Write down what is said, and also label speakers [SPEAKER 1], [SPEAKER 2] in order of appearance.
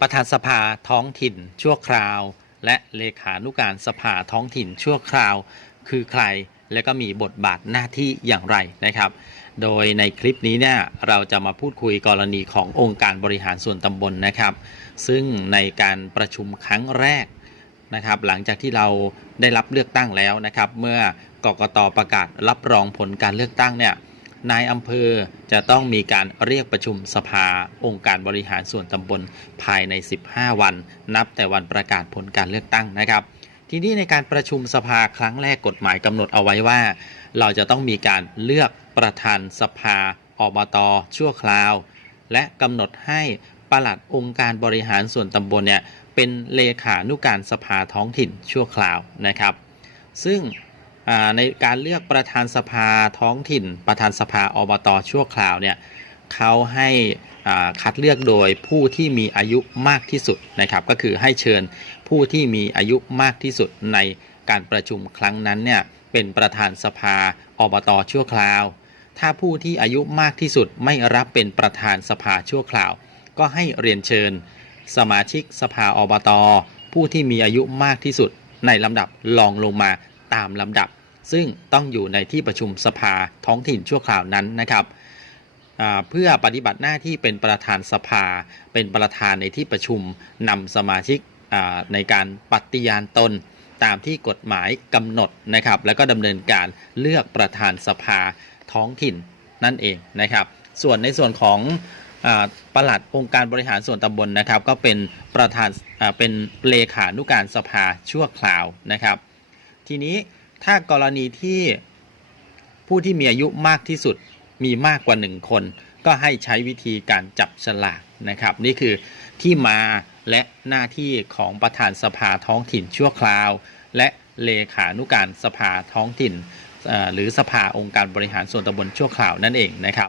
[SPEAKER 1] ประธานสภาท้องถิ่นชั่วคราว และเลขานุการสภาท้องถิ่นชั่วคราว คือใครและก็มีบทบาทหน้าที่อย่างไรนะครับ โดยในคลิปนี้เนี่ยเราจะมาพูดคุยกรณีขององค์การบริหารส่วนตำบลนะครับ ซึ่งในการประชุมครั้งแรกนะครับหลังจากที่เราได้รับเลือกตั้งแล้วนะครับ เมื่อกกตประกาศรับรองผลการเลือกตั้งเนี่ย นายอำเภอจะต้องมีการเรียกประชุมสภาองค์การบริหารส่วนตำบลภายใน 15 วัน นับแต่วันประกาศผลการเลือกตั้งนะครับ ทีนี้ในการประชุมสภาครั้งแรกกฎหมายกำหนดเอาไว้ว่า เราจะต้องมีการเลือกประธานสภาอบตชั่วคราว และกำหนดให้ปลัดองค์การบริหารส่วนตำบลเนี่ยเป็นเลขานุการสภาท้องถิ่นชั่วคราวนะครับ ซึ่ง ในการเลือกประธานสภาท้องถิ่น ประธานสภาอบตชั่วคราวเนี่ยเขาให้คัดเลือกโดยผู้ที่มีอายุมากที่สุดนะครับ ก็คือให้เชิญผู้ที่มีอายุมากที่สุดในการประชุมครั้งนั้นเนี่ยเป็นประธานสภาอบตชั่วคราว ถ้าผู้ที่อายุมากที่สุดไม่รับเป็นประธานสภาชั่วคราว ก็ให้เรียนเชิญ สมาชิกสภาอบตผู้ที่มีอายุมากที่สุดในลำดับรองลงมาตามลำดับ ซึ่งต้องอยู่ในที่ประชุมสภาท้องถิ่นชั่วคราวนั้นนะครับเพื่อปฏิบัติหน้าที่เป็นประธานสภา เป็นประธานในที่ประชุมนำสมาชิกในการปฏิญาณตนตามที่กฎหมายกำหนดนะครับ แล้วก็ดำเนินการเลือกประธานสภาท้องถิ่นนั่นเองนะครับ ส่วนในส่วนของอ่าปลัดองค์การบริหารส่วนตำบลนะครับ ก็เป็นประธานเป็นเลขานุการสภาชั่วคราวนะครับ ทีนี้ ถ้ากรณีที่ผู้ที่มีอายุมากที่สุดมีมากกว่า 1 คน ก็ให้ใช้วิธีการจับฉลากนะครับ นี่คือที่มาและหน้าที่ของประธานสภาท้องถิ่นชั่วคราว และเลขานุการสภาท้องถิ่น หรือสภาองค์การบริหารส่วนตำบลชั่วคราวนั่นเองนะครับ